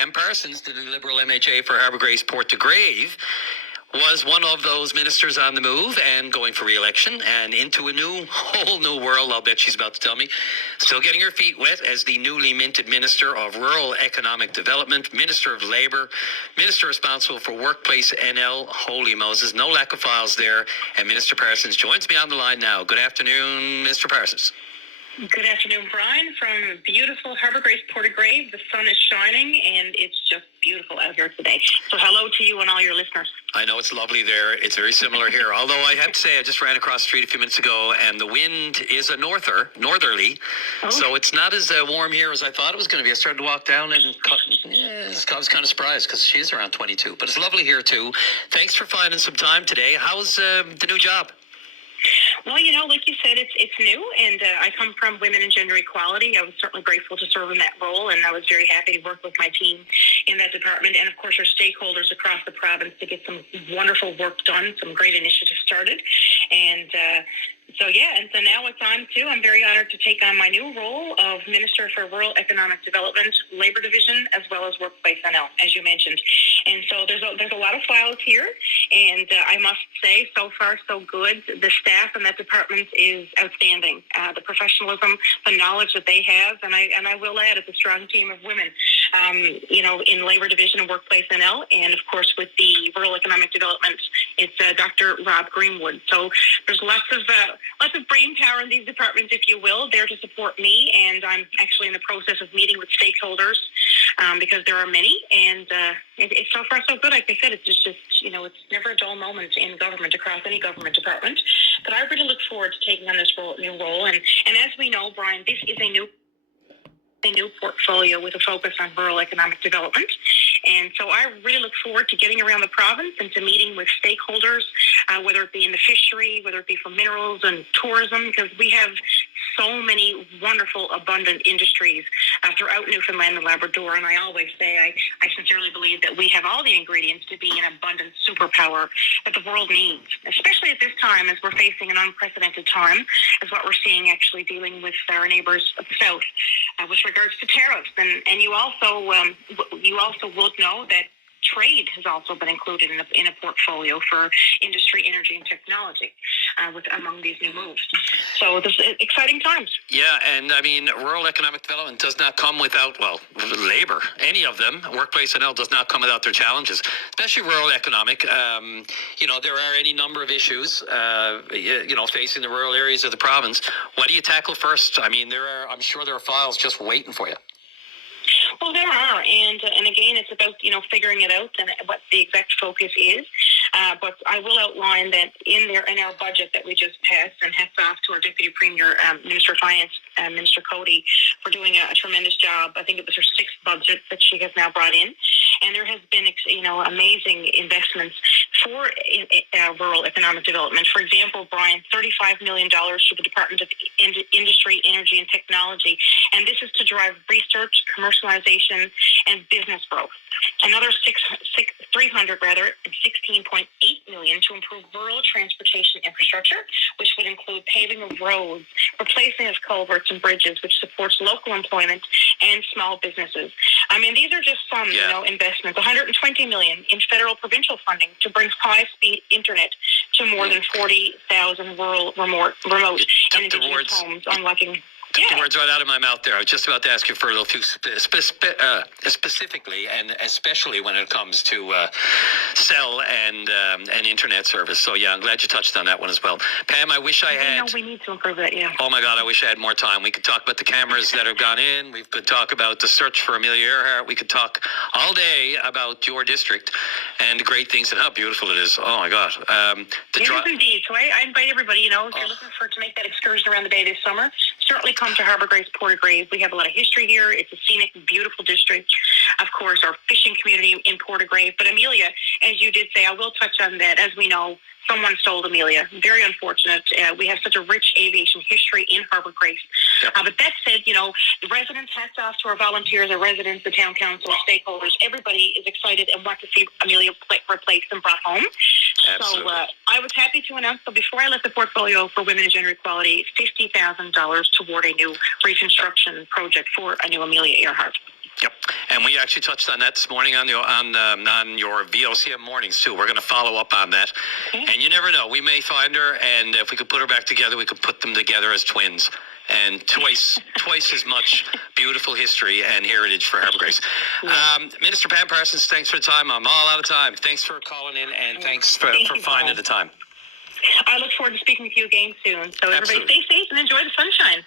Pam Parsons, the Liberal MHA for Harbour Grace, Port de Grave, was one of those ministers on the move and going for re-election and into a whole new world, I'll bet she's about to tell me. Still getting her feet wet as the newly minted Minister of Rural Economic Development, Minister of Labour, Minister responsible for Workplace NL. Holy Moses, no lack of files there. And Minister Parsons joins me on the line now. Good afternoon, Mr. Parsons. Good afternoon, Brian, from beautiful Harbour Grace, Port de Grave. The sun is shining, and it's just beautiful out here today. So hello to you and all your listeners. I know it's lovely there. It's very similar here. Although I have to say, I just ran across the street a few minutes ago, and the wind is a northerly. Oh. So it's not as warm here as I thought it was going to be. I started to walk down, and I was kind of surprised because she is around 22. But it's lovely here, too. Thanks for finding some time today. How's the new job? Well, like you said, it's new, and I come from Women and Gender Equality. I was certainly grateful to serve in that role, and I was very happy to work with my team in that department, and of course our stakeholders across the province to get some wonderful work done, some great initiatives started, and so now it's on to, I'm very honored to take on my new role of Minister for Rural Economic Development, Labour Division, as well as Workplace NL, as you mentioned. And so there's a lot of files here, and I must say, so far so good. The staff in that department is outstanding. The professionalism, the knowledge that they have, and I will add, it's a strong team of women, in Labour Division and Workplace NL, and of course with the Rural Economic Development, it's Dr. Rob Greenwood. So there's lots of brain power in these departments, if you will, there to support me, and I'm actually in the process of meeting with stakeholders because there are many, and it's so far so good. Like I said, it's just it's never a dull moment in government across any government department. But I really look forward to taking on this new role, and as we know, Brian, this is a new portfolio with a focus on rural economic development. And so I really look forward to getting around the province and to meeting with stakeholders, whether it be in the fishery, whether it be for minerals and tourism, because we have so many wonderful, abundant industries throughout Newfoundland and Labrador. And I always say I sincerely believe that we have all the ingredients to be an abundant superpower that the world needs, especially at this time as we're facing an unprecedented time, as what we're seeing actually dealing with our neighbors of the south with regards to tariffs. And you also would know that trade has also been included in a portfolio for industry, energy, and technology among these new moves. So this is exciting times. Yeah, and I mean, rural economic development does not come without, labor. Any of them, Workplace NL does not come without their challenges, especially rural economic. There are any number of issues, facing the rural areas of the province. What do you tackle first? I mean, I'm sure there are files just waiting for you. Well, there are, and again, it's about figuring it out and what the exact focus is. But I will outline that in our budget that we just passed, and hats off to our Deputy Premier, Minister of Finance, Minister Cody, for doing a tremendous job. I think it was her sixth budget that she has now brought in, and there has been amazing investments for rural economic development. For example, Brian, $35 million to the Department of Industry, Energy, and Technology, and this is to drive research, commercialization, and business growth. Another $16.8 million to improve rural transportation infrastructure, which would include paving of roads, replacing of culverts and bridges, which supports local employment and small businesses. I mean, these are just some, investments. $120 million in federal provincial funding to bring high-speed internet to more than 40,000 rural remote and indigenous homes, unlocking. Took the words right out of my mouth there. I was just about to ask you for a little too specifically, and especially when it comes to cell and internet service. So, yeah, I'm glad you touched on that one as well. Pam, I wish I had... we need to improve that, yeah. Oh, my God, I wish I had more time. We could talk about the cameras that have gone in. We could talk about the search for Amelia Earhart. We could talk all day about your district and the great things and how beautiful it is. Oh, my God. It is indeed. So I invite everybody, if you're looking to make that excursion around the bay this summer, certainly come to Harbour Grace, Port de Grave. We have a lot of history here. It's a scenic, beautiful district. Of course, our fishing community in Port de Grave. But Amelia, as you did say, I will touch on that. As we know, someone stole Amelia. Very unfortunate. We have such a rich aviation history in Harbour Grace. Yep. But that said, the residents, hats off to our volunteers, our residents, the town council, stakeholders. Everybody is excited and want to see Amelia replaced and brought home. Absolutely. So I was happy to announce, so before I left the portfolio for Women and Gender Equality, $50,000 toward a new reconstruction project for a new Amelia Earhart. Yep, and we actually touched on that this morning on your VOCM mornings too. We're going to follow up on that, and you never know. We may find her, and if we could put her back together, we could put them together as twins, and twice as much beautiful history and heritage for Harbour Grace. Minister Pam Parsons, thanks for the time. I'm all out of time. Thanks for calling in, and thanks for finding the time. I look forward to speaking with you again soon. So everybody stay safe and enjoy the sunshine.